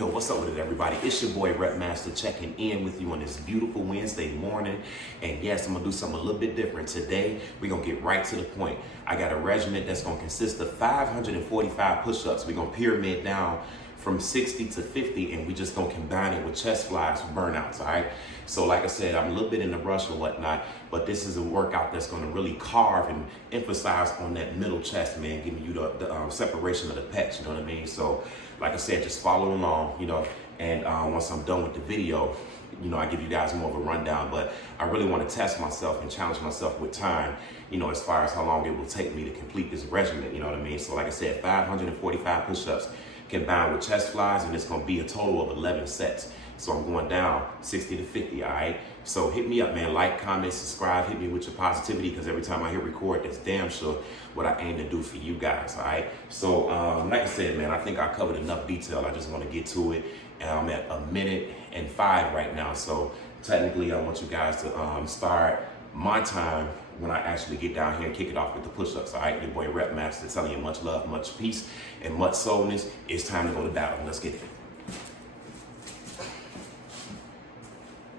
Yo, what's up with it, everybody? It's your boy Rep Master checking in with you on this beautiful Wednesday morning. And yes, I'm gonna do something a little bit different. Today, we're gonna get right to the point. I got a regimen that's gonna consist of 545 push-ups. We're gonna pyramid down from 60 to 50, and we just gonna combine it with chest flies for burnouts, all right? So like I said, I'm a little bit in a rush or whatnot, but this is a workout that's gonna really carve and emphasize on that middle chest, man, giving you the separation of the pecs, you know what I mean? So like I said, just follow along, and once I'm done with the video, I give you guys more of a rundown, but I really want to test myself and challenge myself with time, as far as how long it will take me to complete this regimen, you know what I mean? So like I said, 545 push-ups combined with chest flies, and it's going to be a total of 11 sets. So I'm going down 60 to 50, all right? So hit me up, man. Like, comment, subscribe, hit me with your positivity, because every time I hit record, that's damn sure what I aim to do for you guys, all right? So like I said, man, I think I covered enough detail. I just want to get to it. And I'm at 1 minute and 5 right now. So technically, I want you guys to start my time when I actually get down here and kick it off with the push-ups, all right? Your boy Rep Master telling you much love, much peace, and much soulness. It's time to go to battle. Let's get it.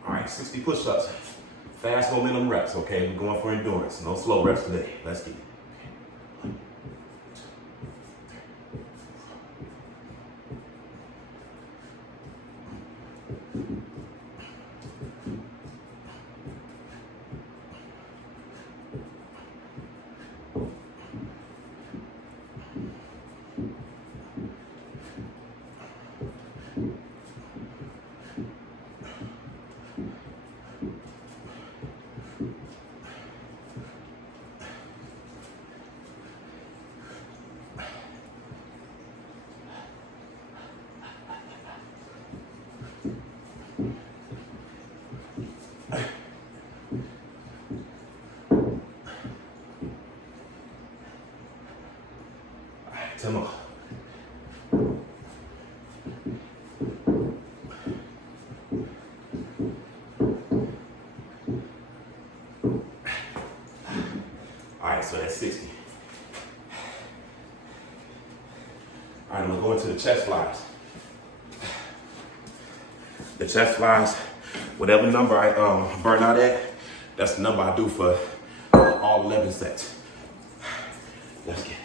All right, 60 push-ups, fast momentum reps, okay? We're going for endurance, no slow reps today. Let's get it. Come on. All right, so that's 60. All right, I'm gonna go into the chest flies. The chest flies, whatever number I burn out at, that's the number I do for all 11 sets. Let's get it.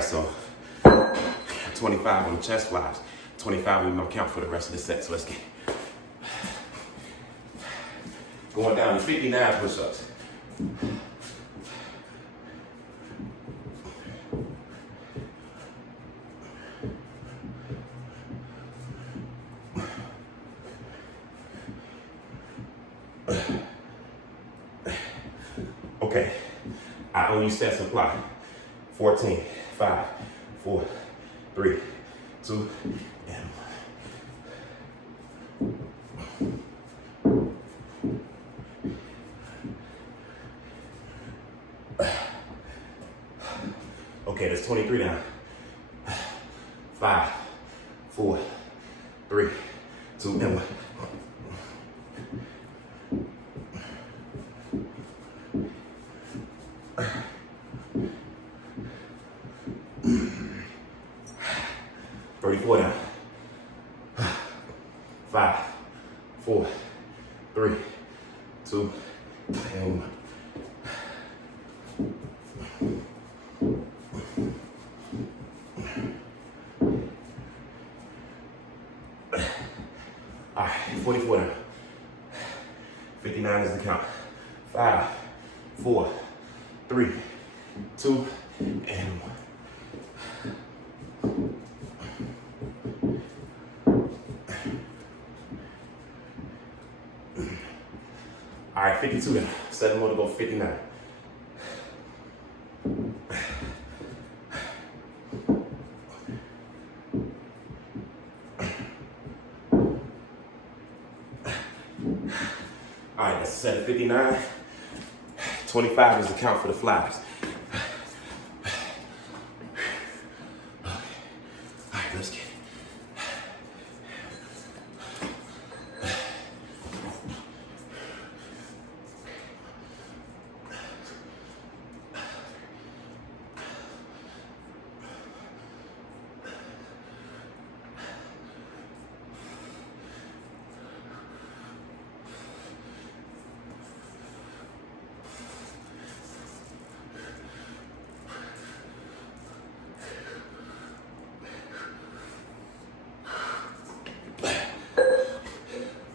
So 25 on the chest flies, 25 we gonna count for the rest of the set. So let's get it. Going down to 59 push-ups. Okay, I owe you set supply. 14, 5, 4, 3, 2, and 1. Okay, that's 23 now. 5, 4, 3, 2, and 1. Down. 5, 4, 3, 2, and 1. All right, 44 down. 59 is the count. 5, 4, 3, 2, and 1. right, 52 now. 7 more to go, 59. All right, that's a set of 59. 25 is the count for the flies. All right, let's get it.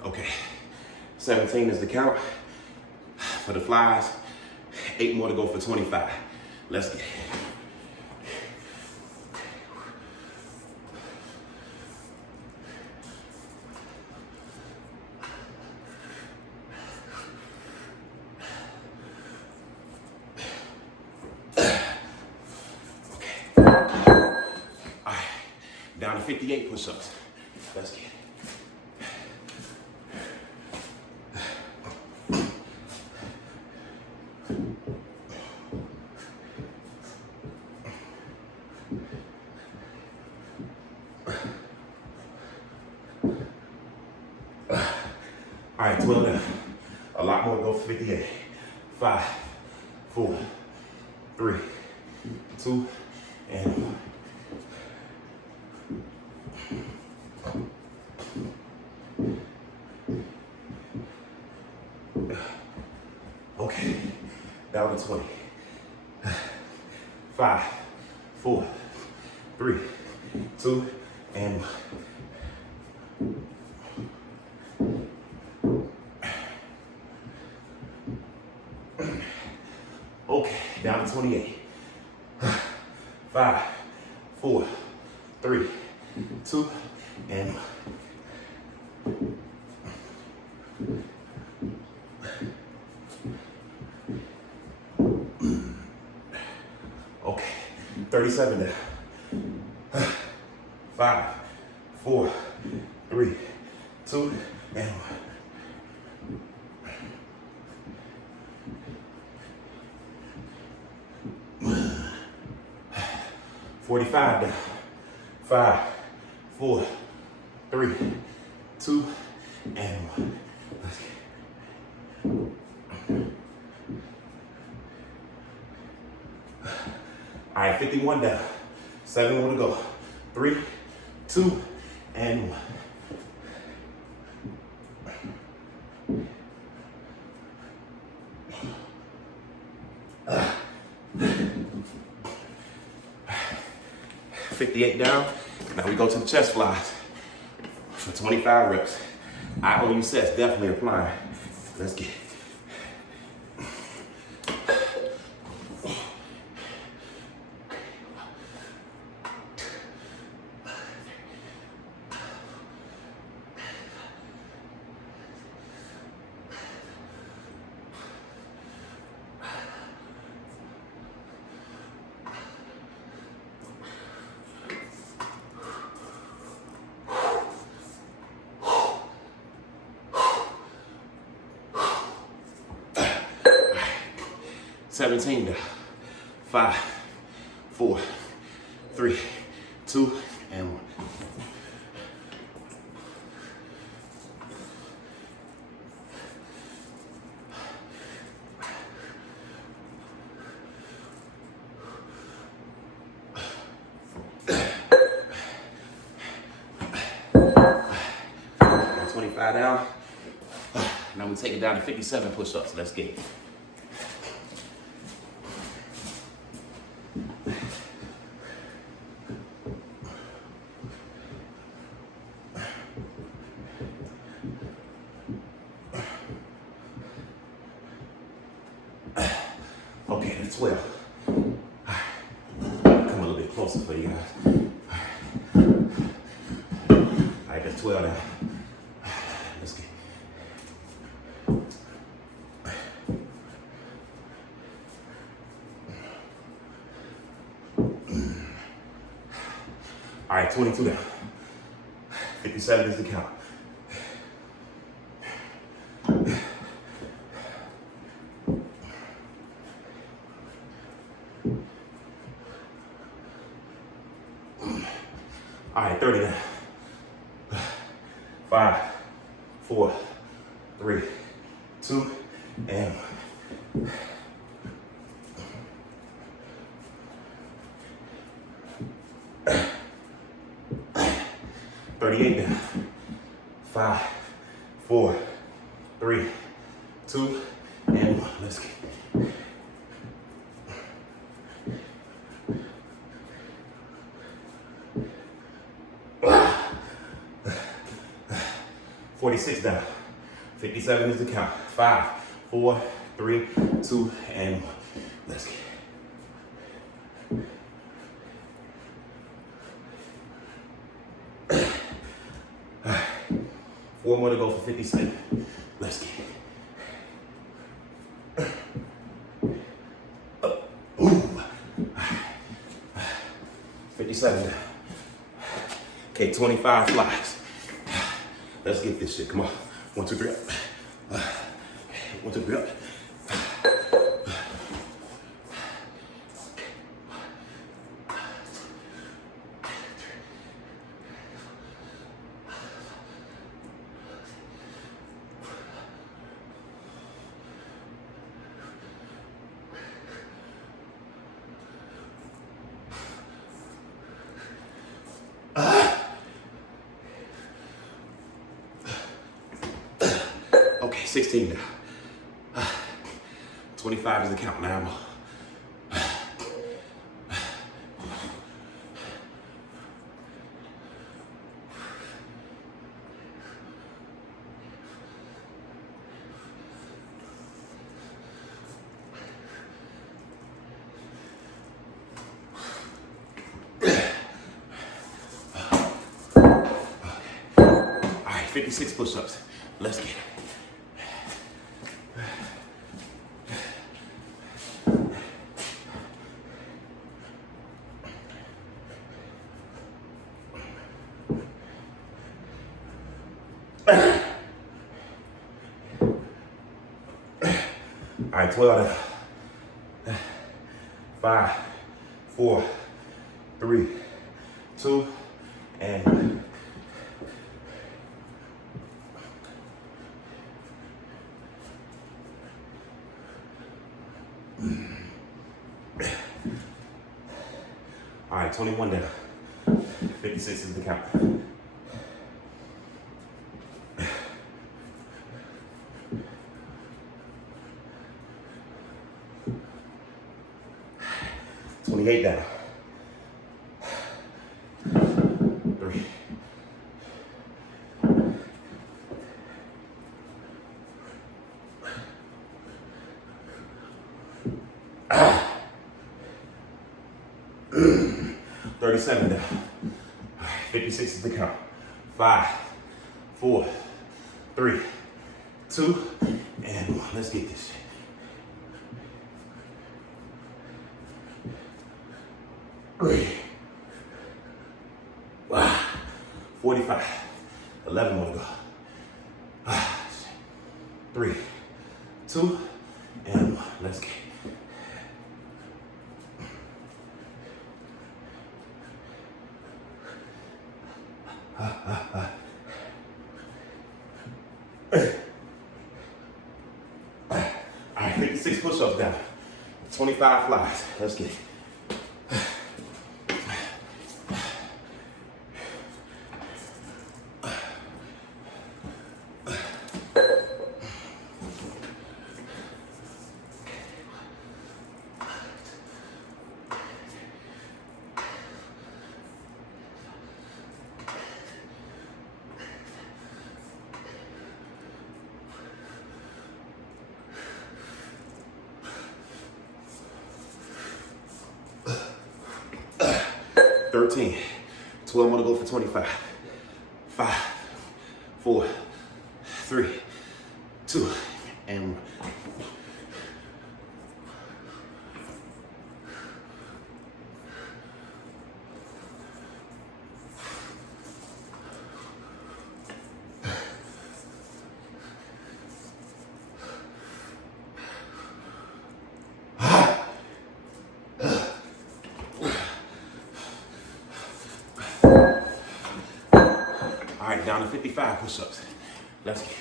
Okay, 17 is the count for the flies. 8 more to go for 25. Let's get it. All right, down to 58 push-ups. Let's get it. All right, 12 down. A lot more to go for 58. 5, 4, 3, 2, and 1. Okay, down to 20. 5, 4, 3, 2, and 1. Okay, down to 28. 5, 4, 3, 2, and 1. Okay, 37 down. 5, 4, 3, 2, and 1. 45 down. 5, 4, 3, 2, and 1. Let's get it. All right, 51 down. 7 more to go. 3, 2, and 1. Uh, 58 down. Now we go to the chest flies for 25 reps. IOU sets definitely applying. Let's get it. $17 down. 5, 4, 3, 2, and 1. $25 down. Now we take it down to 57 push-ups. Let's get it. Okay, that's 12. Come a little bit closer for you guys. All right, that's 12 now. Let's get it. All right, 22 down. 57 is the count. All right, 30 down. 5, 4, 3, 2, and 1. 38 down. 5, 4, 3, 2, and 1. Let's get 46 down. 57 is the count. 5, 4, 3, 2, and 1. Let's get 4 more to go for 57. Let's get Ooh. 57 down. Okay, 25 flies. Let's get this shit. Come on. 1, 2, 3 up. 1, 2, 3 up. Okay, 16 now. 25 is the count now. All right, 56 push-ups. Let's get it. All right, 12 down. 5, 4, 3, 2, and 1. All right, 21 down. 56 is the count. 28 down. 3. 37 down. 56 is the count. 5, 4, 3, 2, and 1. Let's get this shit. Wow. 45. 11 more to go. 3, 2, and 1. Let's get it. All right, 56 push-ups down. 25 flies. Let's get it. $13. 12 more to go for 25. 5, 4, 3, 2, and 1. right, down to 55 push-ups. Let's get it.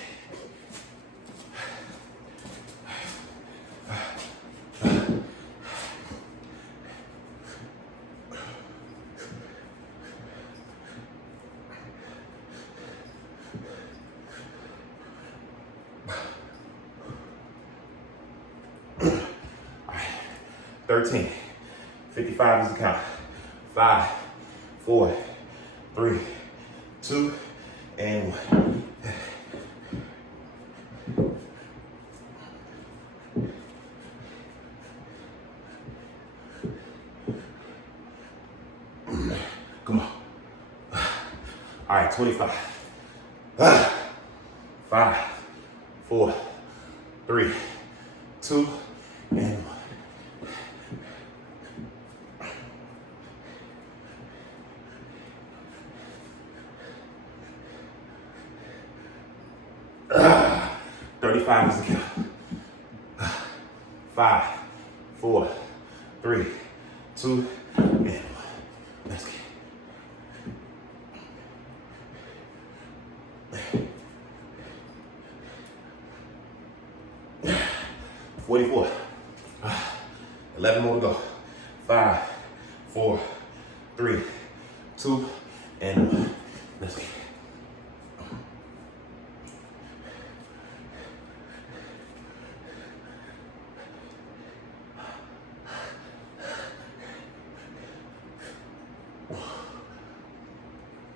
All right, 13. 55 is the count. 5, 4, 3, 2, and 1. Come on. All right, 25. 5, 4, 3, 2, and 1. Ah, 35 is the count. 5, 4, 3, 2, and 1. Let's get it. 44. 11 more to go. 5, 4, 3, 2, and 1. Let's get it.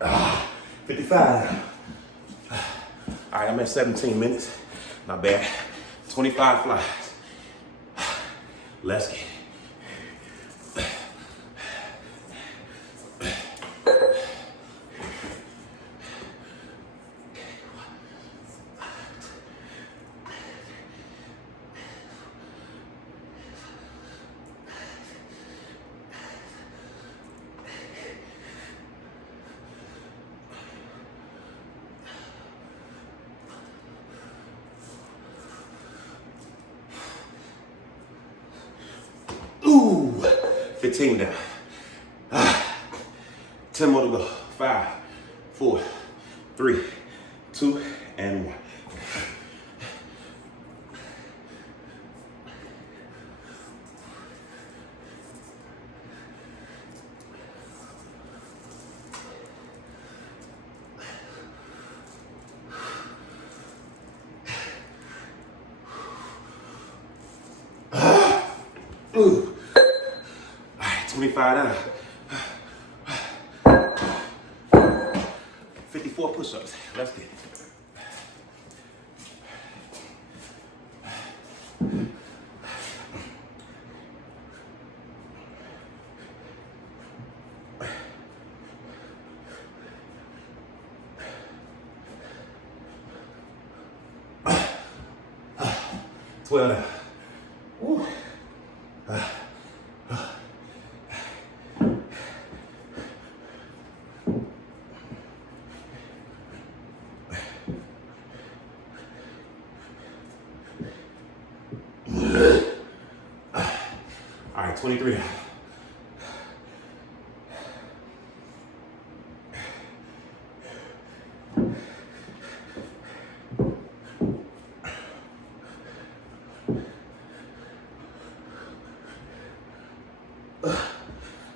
Ah, 55. All right, I'm at 17 minutes. Not bad. 25 flies. Let's get it. Ooh, 15 down. 10 more to go. 5, 4, 3, 2, and 1. Ooh. 25 down. 54 push-ups. Let's get it. Well done. Woo. All right, 23.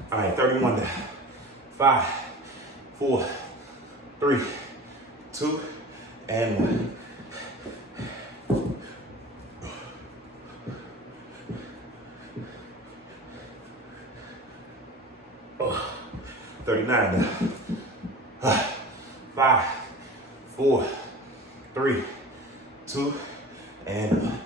All right, 31 down. 5, 4, 3, 2, and 1. Oh, 39 down. 5, 4, 3, 2, and 1.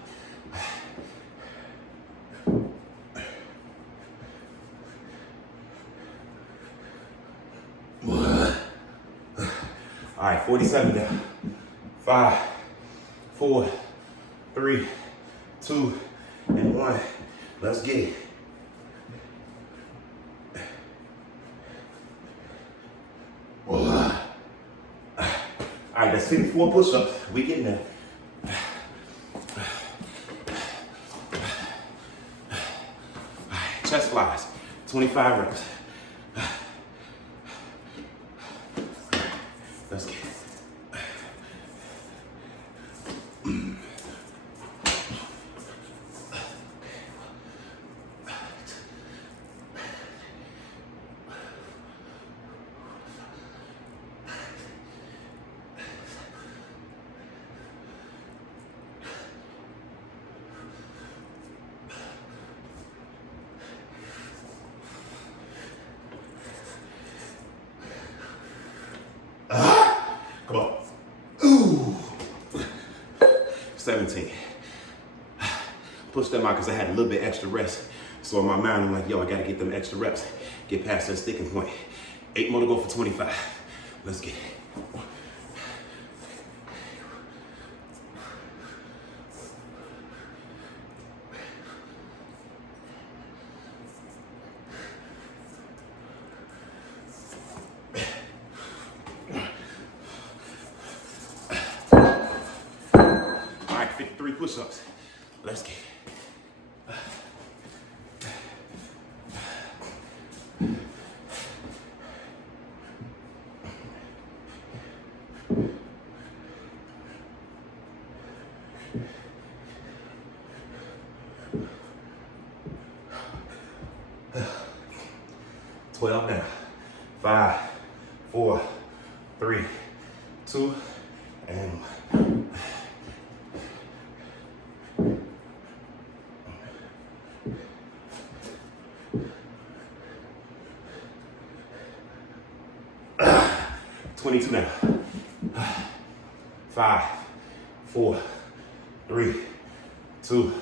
All right, 47 down. 5, 4, 3, 2, and 1. Let's get it. All right, that's 54 push-ups. We getting there. All right, chest flies, 25 reps. Let's get it. 17. Push them out because I had a little bit extra rest. So in my mind, I'm like, yo, I gotta get them extra reps. Get past that sticking point. 8 more to go for 25. Let's get it. All right, 53 push-ups. Let's get it. 12 down. 5, 4, 3, 2, and 1. Now. 5, 4, 3, 2,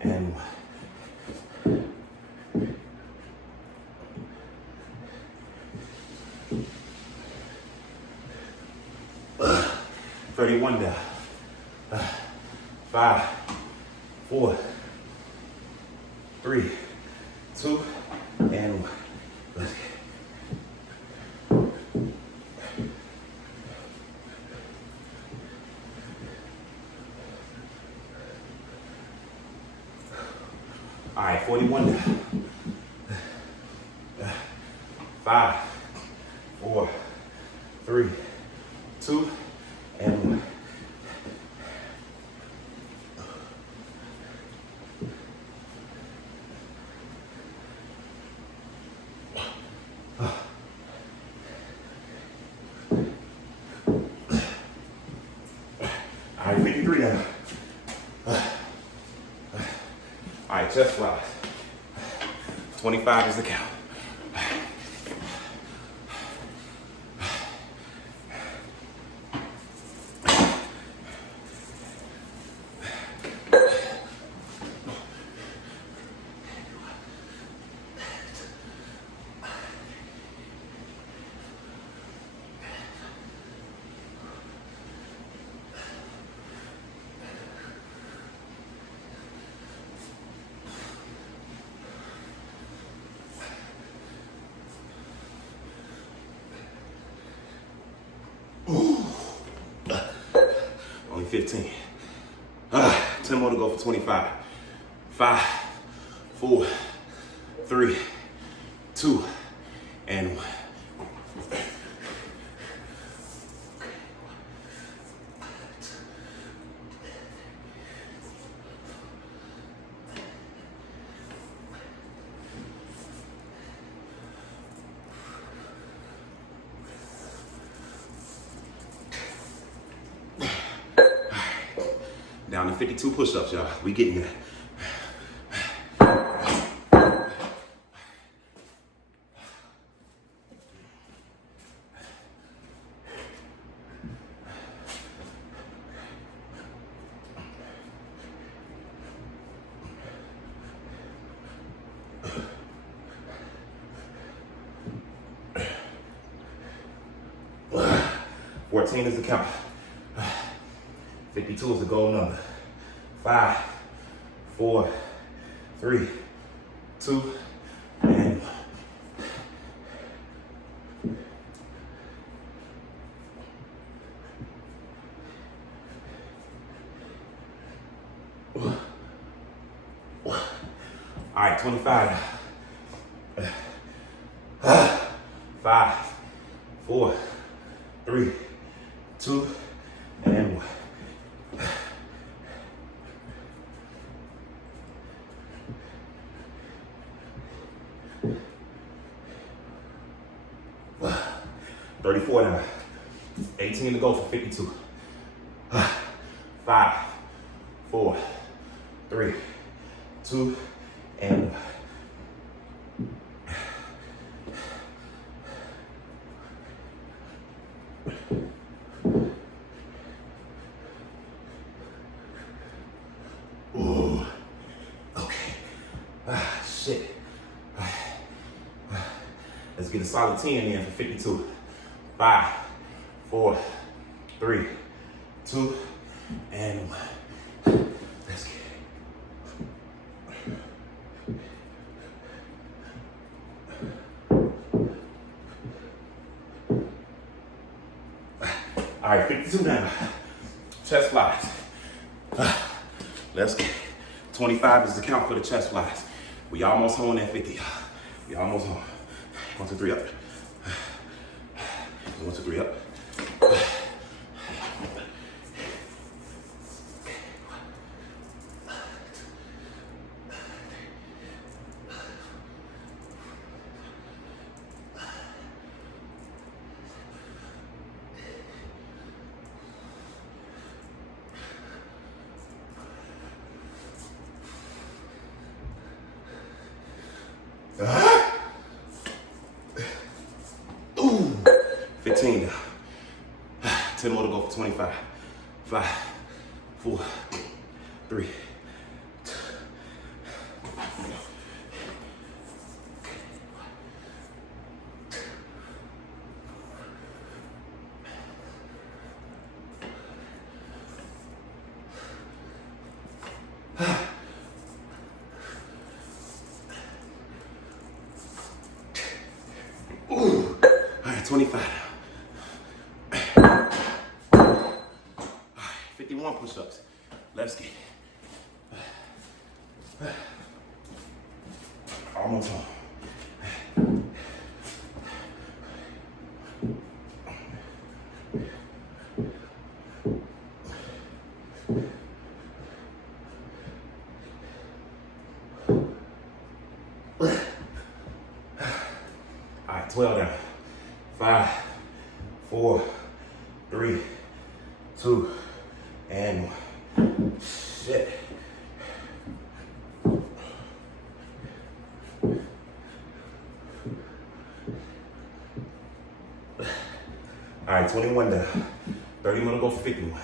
and 1. 31 down. 5, 4, 3, 2, and 1. Let's get it. All right, 41 down. 5, 4, 3, 2, and 1. All right, 53 down. All right, chest flies. 25 is the count. Only 15. 10 more to go for 25. 5, 4, 3, 2, and 1. Down to 52 push-ups, y'all. We getting there. $14 is the count. 52 is the goal number. 5, 4, 3, 2, and 1. All right, 25. 5, 4, 3, 2, and 1. $34 now. 18 to go for 52. 5, 4, 3, 2, and 1. Let's get a solid 10 in for 52. 5, 4, 3, 2, and 1. Let's get it. All right, 52 now. Chest flies. Let's get it. 25 is the count for the chest flies. We almost home at 50. We almost home. 1, 2, 3 up. 1, 2, 3 up. Ooh, 15 now. 10 more to go for 25. 5, 4, 3, 2. Ooh, all right, 25 now. All right, 51 push-ups. Let's get it. Almost home. All right, 12 down. 5, 4, 3, 2, and 1. Shit. All right, 21 down. 30 more to go for 51.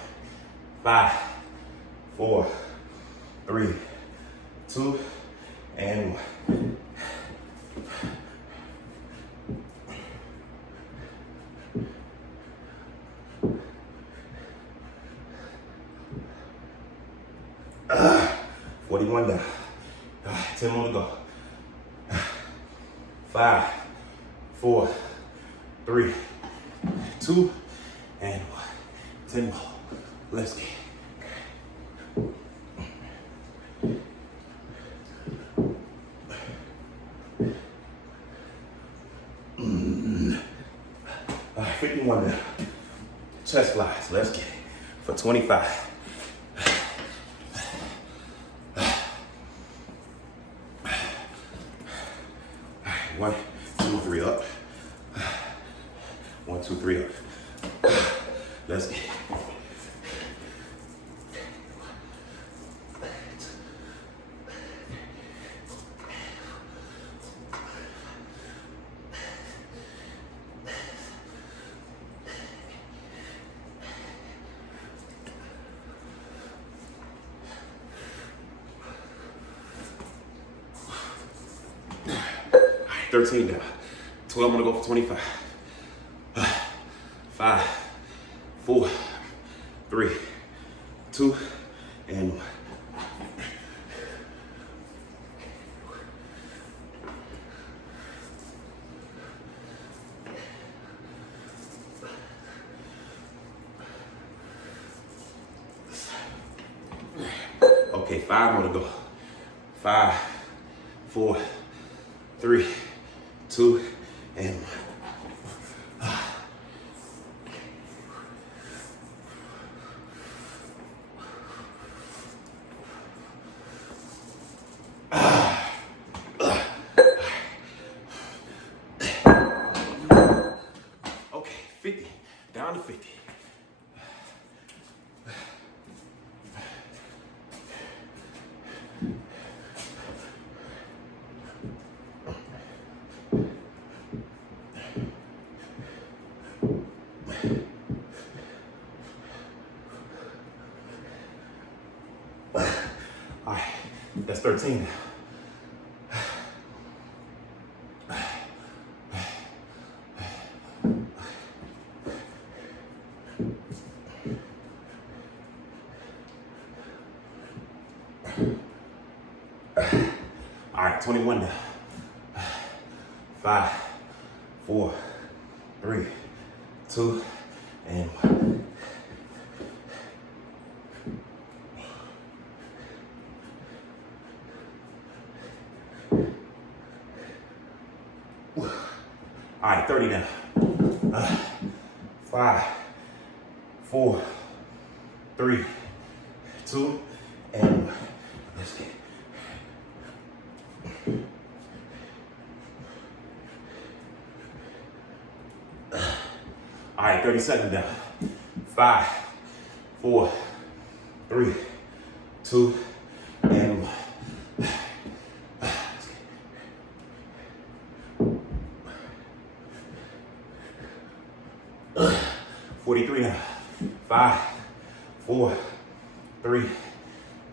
5, 4, 3, 2, and 1. Uh, 41 down. 10 more to go. 5, 4, 3, 2, and 1. 10 more. Let's get it. All right, 51 down. Chest flies. Let's get it. For 25. All right, 1, 2, 3 up. 1, 2, 3 up. Let's get it. All right, 13 down. 12 more to go for 25. 5, 4, 3, 2, and 1. Okay, 5 more to go. 5, 4, 3, 2, and 1. Okay, 50, down to 50. All right, that's 13. 21 down. 5, 4, 3, 2, and 1. All right, 30 down. 5, 4, 3, 2, and 1. Let's get it. All right, 30 seconds down. 5, 4, 3, 2, and 1. 43 now. 5, 4, 3,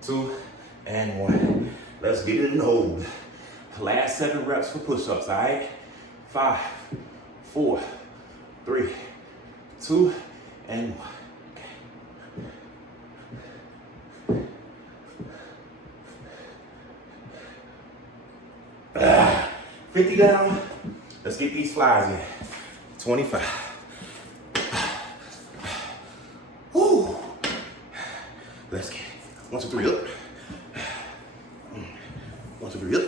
2, and 1. Let's get it in hold. Last 7 reps for push-ups, all right? 5, 4, 3, 2, and 1. Okay. 50 down. Let's get these flies in. 25. Woo. Let's get it. 1, 2, 3, up. 1, 2, 3, up.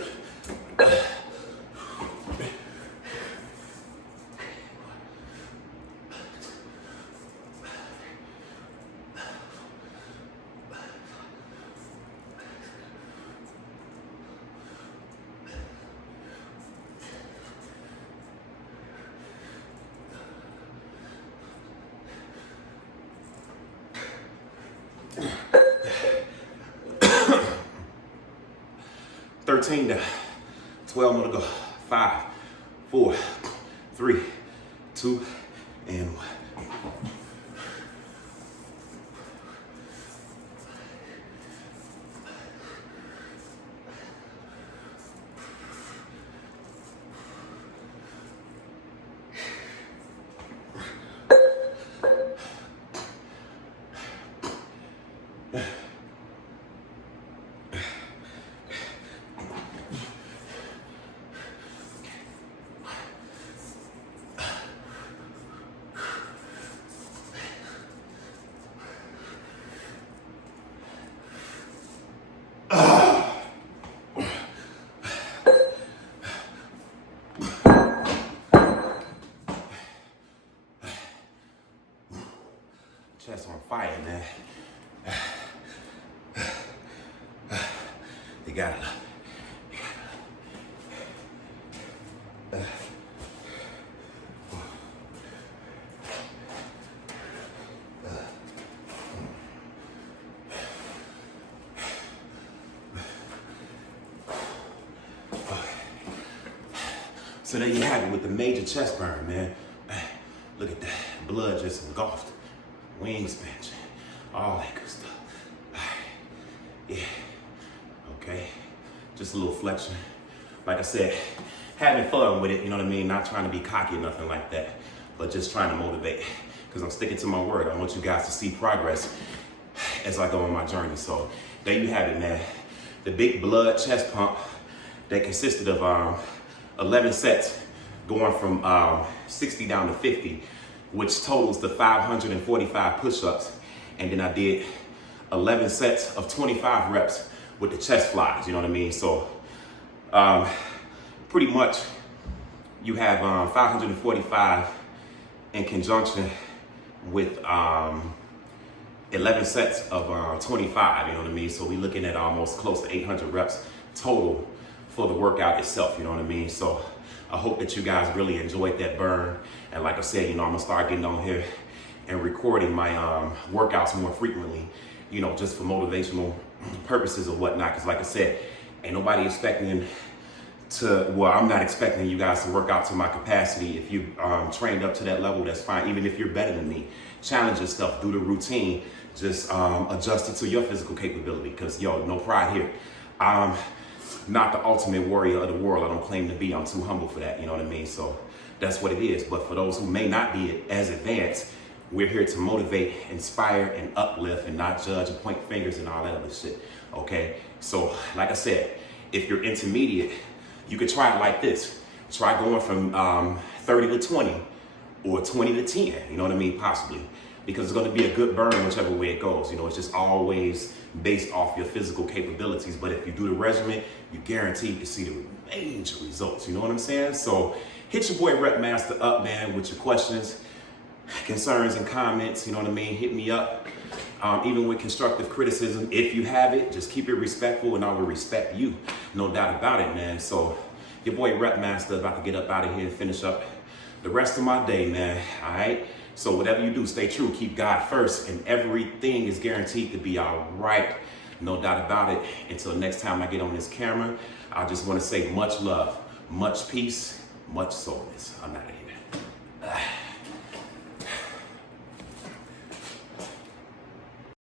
Down. 12 more to go. 5, 4, 3, 2, and 1. Chest on fire, man. You got it. So there you have it with the major chest burn, man. Look at that. Blood just engulfed. Wing expansion. All that good stuff. Yeah. Okay. Just a little flexion. Like I said, having fun with it, you know what I mean? Not trying to be cocky or nothing like that, but just trying to motivate. Because I'm sticking to my word. I want you guys to see progress as I go on my journey. So there you have it, man. The big blood chest pump that consisted of 11 sets going from 60 down to 50, which totals the 545 push-ups. And then I did 11 sets of 25 reps with the chest flies, you know what I mean? So pretty much you have 545 in conjunction with 11 sets of 25, you know what I mean? So we're looking at almost close to 800 reps total for the workout itself, you know what I mean? So I hope that you guys really enjoyed that burn. And like I said, you know, I'm gonna start getting on here and recording my workouts more frequently, you know, just for motivational purposes or whatnot. Because like I said, ain't nobody expecting to, well, I'm not expecting you guys to work out to my capacity. If you trained up to that level, that's fine. Even if you're better than me, challenge yourself, do the routine, just adjust it to your physical capability. Because yo, no pride here. I'm not the ultimate warrior of the world. I don't claim to be. I'm too humble for that, you know what I mean? So that's what it is. But for those who may not be as advanced, we're here to motivate, inspire, and uplift, and not judge and point fingers and all that other shit, okay? So like I said, if you're intermediate, You could try it like this. Try going from 30 to 20 or 20 to 10, you know what I mean? Possibly. Because it's going to be a good burn whichever way it goes. You know, it's just always based off your physical capabilities. But if you do the regimen, you guarantee to see the major results. You know what I'm saying? So hit your boy Rep Master up, man, with your questions, concerns, and comments. You know what I mean? Hit me up. Even with constructive criticism, if you have it, just keep it respectful and I will respect you. No doubt about it, man. So your boy Rep Master about to get up out of here and finish up the rest of my day, man. All right? So whatever you do, stay true. Keep God first and everything is guaranteed to be all right. No doubt about it. Until next time I get on this camera, I just want to say much love, much peace, much soulness. I'm out of here.